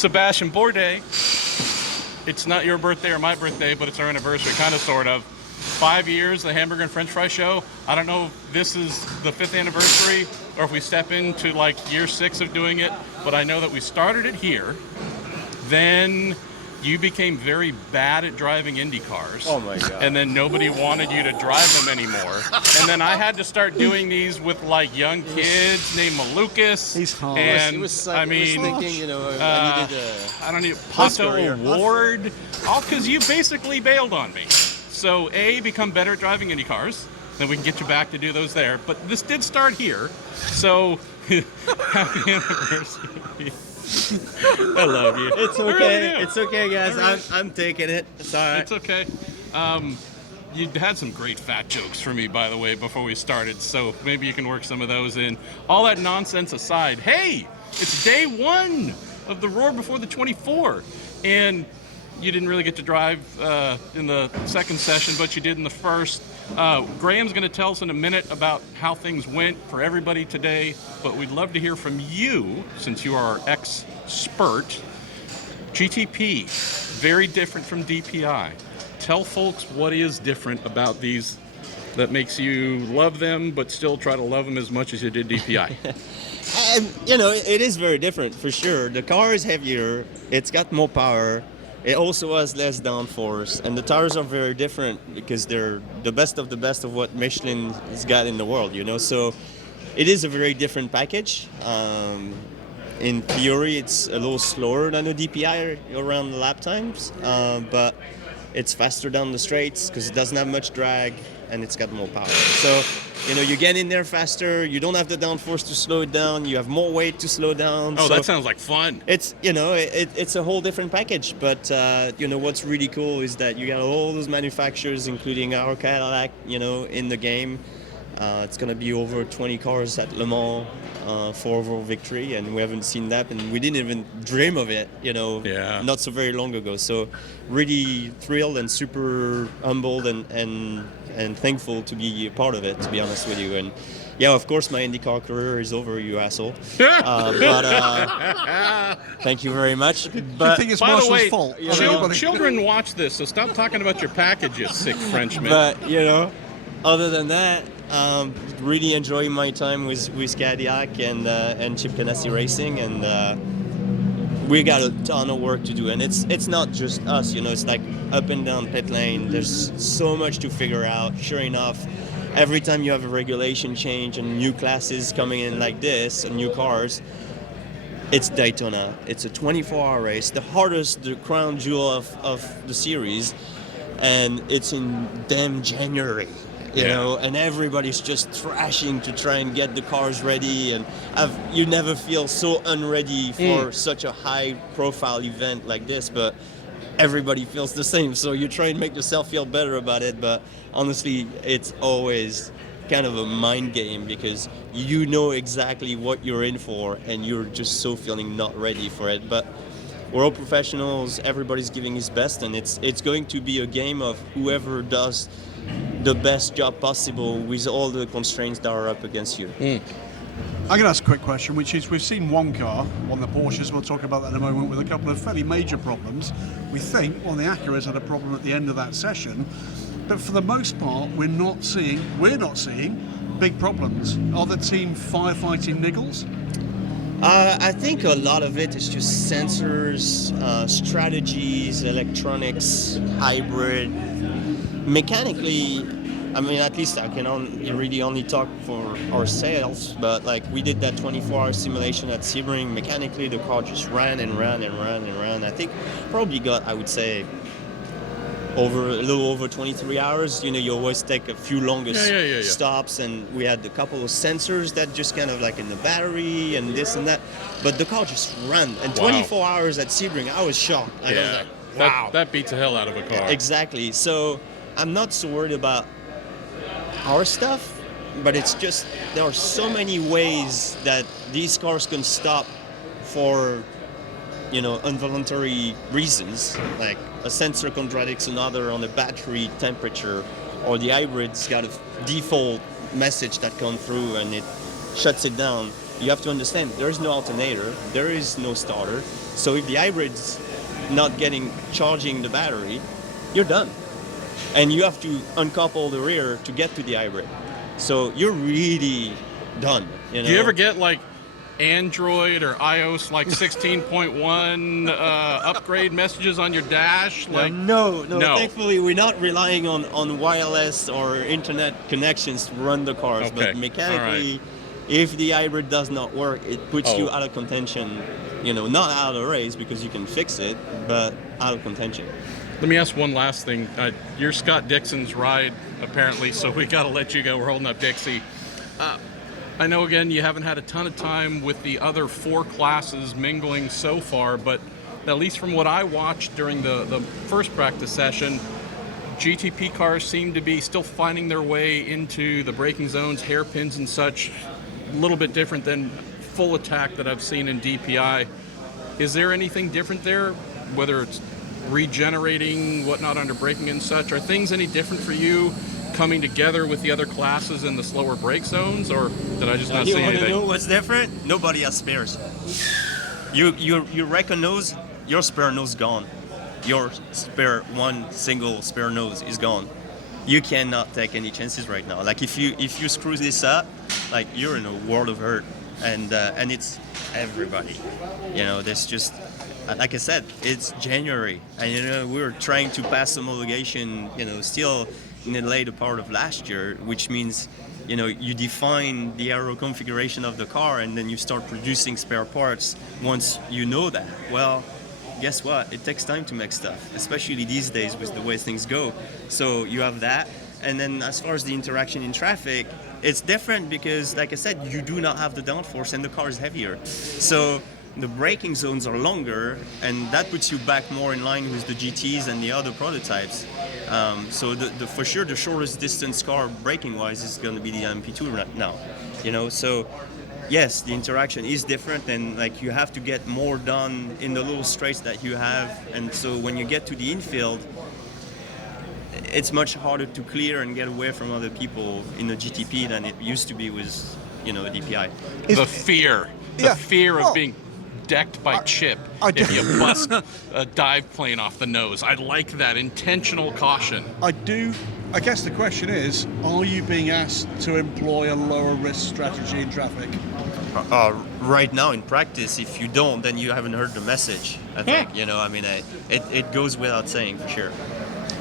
Sebastien Bourdais. It's not your birthday or my birthday, but it's our anniversary, kind of, sort of. 5 years, the Hamburger French Fry Show. I don't know if this is the 5th anniversary or if we step into like year 6 of doing it, but I know that we started it here. Then you became very bad at driving Indy cars. Oh my God. And then nobody wanted you to drive them anymore. And then I had to start doing these with like young kids named Malukas. He's harsh. And He was I mean, thinking, I needed I don't need Oscar Punto here. Award, all because you basically bailed on me. So A, become better at driving Indy cars, then we can get you back to do those there. But this did start here, so happy anniversary. I love you. It's I okay. really do. It's okay, guys. I'm taking it. It's all right. It's okay. You had some great fat jokes for me, by the way, before we started, so maybe you can work some of those in. All that nonsense aside, hey, it's day 1 of the Roar Before the 24, and you didn't really get to drive in the second session, but you did in the first. Graham's going to tell us in a minute about how things went for everybody today, but we'd love to hear from you, since you are our expert. GTP, very different from DPI. Tell folks what is different about these that makes you love them, but still try to love them as much as you did DPI. And, it is very different for sure. The car is heavier. It's got more power. It also has less downforce, and the tires are very different because they're the best of what Michelin has got in the world, So it is a very different package. In theory, it's a little slower than a DPI around the lap times, but it's faster down the straights because it doesn't have much drag and it's got more power. So, you get in there faster. You don't have the downforce to slow it down. You have more weight to slow down. Oh, so that sounds like fun. it's it's a whole different package. But what's really cool is that you got all those manufacturers, including our Cadillac, in the game. It's gonna be over 20 cars at Le Mans for overall victory, and we haven't seen that, and we didn't even dream of it, not so very long ago. So really thrilled and super humbled and thankful to be a part of it, to be honest with you. And yeah, of course, my IndyCar career is over, you asshole. Thank you very much. I think it's By the Marshall's way, fault. children watch this, so stop talking about your package, you sick Frenchman. But other than that, really enjoying my time with Cadillac and Chip Ganassi Racing, and we got a ton of work to do. And it's not just us, it's like up and down pit lane. There's so much to figure out. Sure enough, every time you have a regulation change and new classes coming in like this and new cars, it's Daytona. It's a 24-hour race, the crown jewel of the series, and it's in damn January. And everybody's just thrashing to try and get the cars ready, and you never feel so unready for such a high-profile event like this, but everybody feels the same, so you try and make yourself feel better about it, but honestly, it's always kind of a mind game because you know exactly what you're in for, and you're just so feeling not ready for it, but we're all professionals, everybody's giving his best, and it's going to be a game of whoever does the best job possible with all the constraints that are up against you. I'm going to ask a quick question, which is, we've seen one car, one of the Porsches, we'll talk about that in a moment, with a couple of fairly major problems. We think one of the Acuras had a problem at the end of that session, but for the most part, we're not seeing big problems. Are the team firefighting niggles? I think a lot of it is just sensors, strategies, electronics, hybrid. Mechanically, at least I can really only talk for ourselves, but we did that 24-hour simulation at Sebring. Mechanically, the car just ran and ran and ran and ran. I think probably got, I would say, a little over 23 hours. You always take a few longest stops, and we had a couple of sensors that just kind of in the battery and this and that, but the car just ran. And 24 hours at Sebring, I was shocked. I was like, wow. That beats the hell out of a car. Exactly. So I'm not so worried about our stuff, but it's just there are so many ways that these cars can stop for involuntary reasons, like a sensor contradicts another on the battery temperature, or the hybrid's got a default message that comes through and it shuts it down. you have to understand there is no alternator, there is no starter. So if the hybrid's not charging the battery, you're done. And you have to uncouple the rear to get to the hybrid. So you're really done. You know? Do you ever get like Android or iOS like 16.1 upgrade messages on your dash? Like no. Thankfully, we're not relying on wireless or internet connections to run the cars. Okay. But mechanically, if the hybrid does not work, it puts you out of contention. You know, not out of the race because you can fix it, but out of contention. Let me ask one last thing. You're Scott Dixon's ride, apparently, so we got to let you go. We're holding up Dixie. I know, again, you haven't had a ton of time with the other 4 classes mingling so far, but at least from what I watched during the first practice session, GTP cars seem to be still finding their way into the braking zones, hairpins and such, a little bit different than full attack that I've seen in DPI. Is there anything different there, whether it's regenerating, whatnot under braking and such? Are things any different for you coming together with the other classes in the slower brake zones, or did I just not see anything? You want to know what's different? Nobody has spares. You wreck a nose, your spare nose gone. Your one single spare nose is gone. You cannot take any chances right now. Like if you screw this up, like you're in a world of hurt, and it's everybody. You know, there's just. Like I said, it's January, and we were trying to pass homologation, still in the later part of last year, which means, you define the aero configuration of the car, and then you start producing spare parts once you know that. Well, guess what? It takes time to make stuff, especially these days with the way things go. So you have that, and then as far as the interaction in traffic, it's different because, like I said, you do not have the downforce, and the car is heavier. So the braking zones are longer, and that puts you back more in line with the GTs and the other prototypes. So for sure the shortest distance car braking wise is going to be the MP2 right now. So yes, the interaction is different, and like you have to get more done in the little straights that you have, and so when you get to the infield, it's much harder to clear and get away from other people in the GTP than it used to be with a DPI. The fear of being decked by chip if you bust a dive plane off the nose. I like that intentional caution. I do. I guess the question is, are you being asked to employ a lower risk strategy in traffic? Right now in practice, if you don't, then you haven't heard the message. I think, it goes without saying for sure.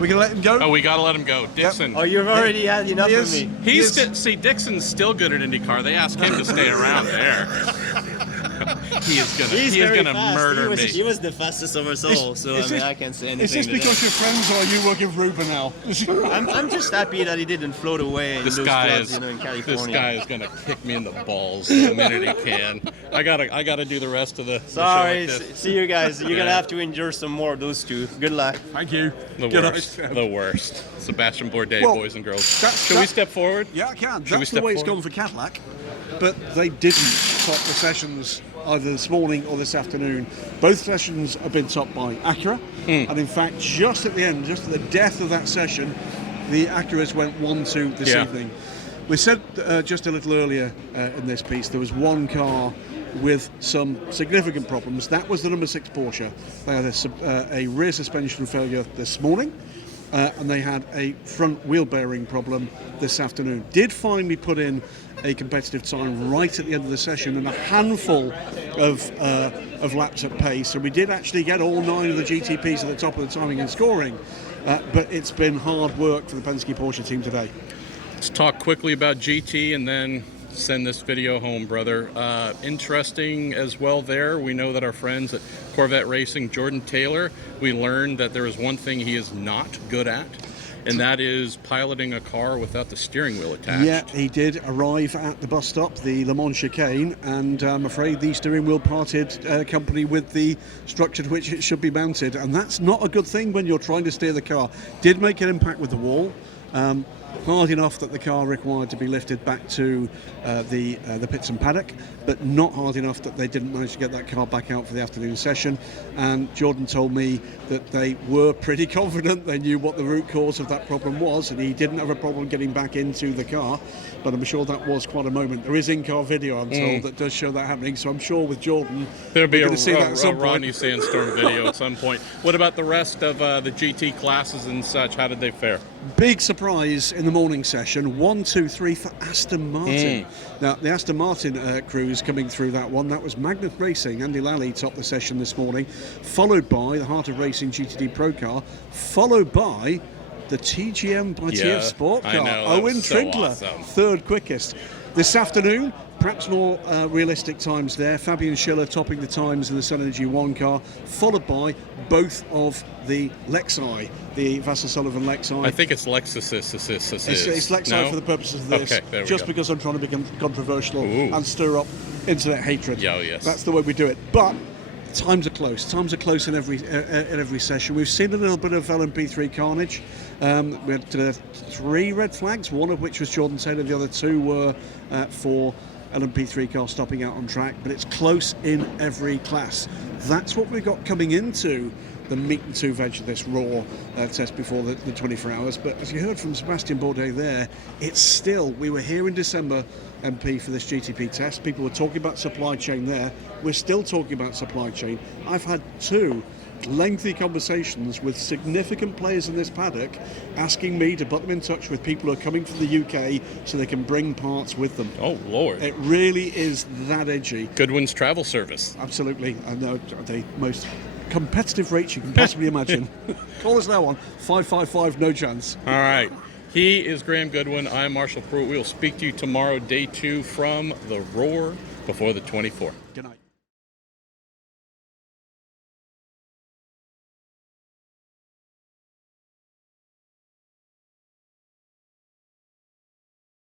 We can let him go? Oh, we got to let him go. Dixon. Yep. Oh, you've already had enough of me. See, Dixon's still good at IndyCar. They asked him to stay around there. He is gonna murder me. He was the fastest of us all, so I can't say anything. Is this because you're friends, or are you working for Uber now? I'm just happy that he didn't float away in those floods, in California. This guy is gonna kick me in the balls the minute he can. I gotta do the rest of the. Sorry, the show like see you guys. You're gonna have to endure some more of those two. Good luck. Thank you. The worst. Sebastien Bourdais, boys and girls. Should we step forward? Yeah, I can. That's the way it's gone for Cadillac, but they didn't top the sessions either this morning or this afternoon. Both sessions have been topped by Acura, and in fact, just at the end, just at the death of that session, the Acuras went 1-2 this evening. We said just a little earlier in this piece, there was one car with some significant problems. That was the number 6 Porsche. They had a rear suspension failure this morning, and they had a front wheel bearing problem this afternoon. Did finally put in a competitive time right at the end of the session and a handful of laps at pace. So we did actually get all 9 of the GTPs at the top of the timing and scoring, but it's been hard work for the Penske Porsche team today. Let's talk quickly about GT and then send this video home, brother. Interesting as well there. We know that our friends at Corvette Racing, Jordan Taylor, we learned that there is one thing he is not good at, and that is piloting a car without the steering wheel attached. Yeah, he did arrive at the bus stop, the Le Mans chicane, and I'm afraid the steering wheel parted company with the structure to which it should be mounted, and that's not a good thing when you're trying to steer the car. Did make an impact with the wall. hard enough that the car required to be lifted back to the pits and paddock, but not hard enough that they didn't manage to get that car back out for the afternoon session. And Jordan told me that they were pretty confident they knew what the root cause of that problem was, and he didn't have a problem getting back into the car. But I'm sure that was quite a moment. There is in-car video, I'm told, that does show that happening. So I'm sure with Jordan, there'll be we're see that at some Ronnie point. Sandstorm video at some point. What about the rest of the GT classes and such? How did they fare? Big surprise in the morning session, 1, 2, 3 for Aston Martin. Now, the Aston Martin crew is coming through that one. That was Magnus Racing. Andy Lally topped the session this morning, followed by the Heart of Racing GTD Pro Car, followed by the TGM by TF Sport I car. know, that Owen was so Trinkler, awesome. third quickest. This afternoon, perhaps more realistic times there. Fabian Schiller topping the times in the Sun Energy 1 car, followed by both of the Lexi, the Vassar Sullivan Lexi. I think it's Lexus. It's Lexi No? for the purposes of this, Okay, there we just go. because I'm trying to become controversial Ooh. and stir up internet hatred. Yeah, yes. That's the way we do it. But times are close. Times are close in every session. We've seen a little bit of LMP3 carnage. We had 3 red flags, one of which was Jordan Taylor. The other 2 were for LMP3 cars stopping out on track. But it's close in every class. That's what we've got coming into the meat and 2 veg of this raw test before the 24 hours. But as you heard from Sebastien Bourdais there, it's still, we were here in December, MP, for this GTP test. People were talking about supply chain there. We're still talking about supply chain. I've had 2 lengthy conversations with significant players in this paddock asking me to put them in touch with people who are coming from the UK so they can bring parts with them. Oh, Lord. It really is that edgy. Goodwin's travel service. Absolutely. I know the most competitive rates you can possibly imagine. Call us now on 555 no chance. All right. He is Graham Goodwin. I'm Marshall Pruett. We will speak to you tomorrow, day 2 from the Roar before the 24. Good night.